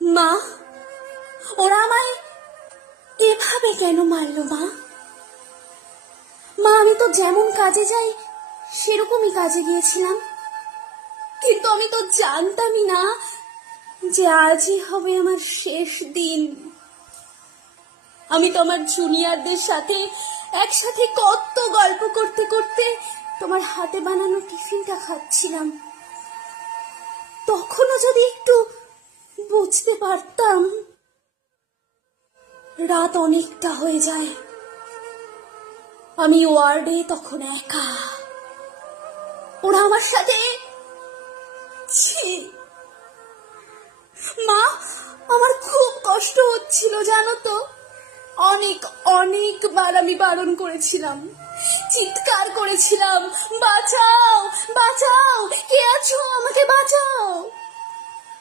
মা, ওরা আমায় এভাবে কেন মারলো মা? মা, আমি তো যেমন কাজে যাই সেরকমই কাজে গিয়েছিলাম, কিন্তু আমি তো জানতামই না যে আজই হবে আমার শেষ দিন। আমি তো আমার জুনিয়রদের সাথে একসাথে কত গল্প করতে করতে তোমার হাতে বানানো টিফিনটা খাচ্ছিলাম। তখনও যদি একটু বুঝতে পারতাম। রাত অনেকটা হয়ে যায়, আমি ওয়ার্ডে তখন একা। ওরা আমার সাথে ছি। মা, আমার খুব কষ্ট হচ্ছিল জানো তো। অনেকবার আমি বারণ করেছিলাম, চিৎকার করেছিলাম, বাঁচাও বাঁচাও, কে আছো, আমাকে বাঁচাও।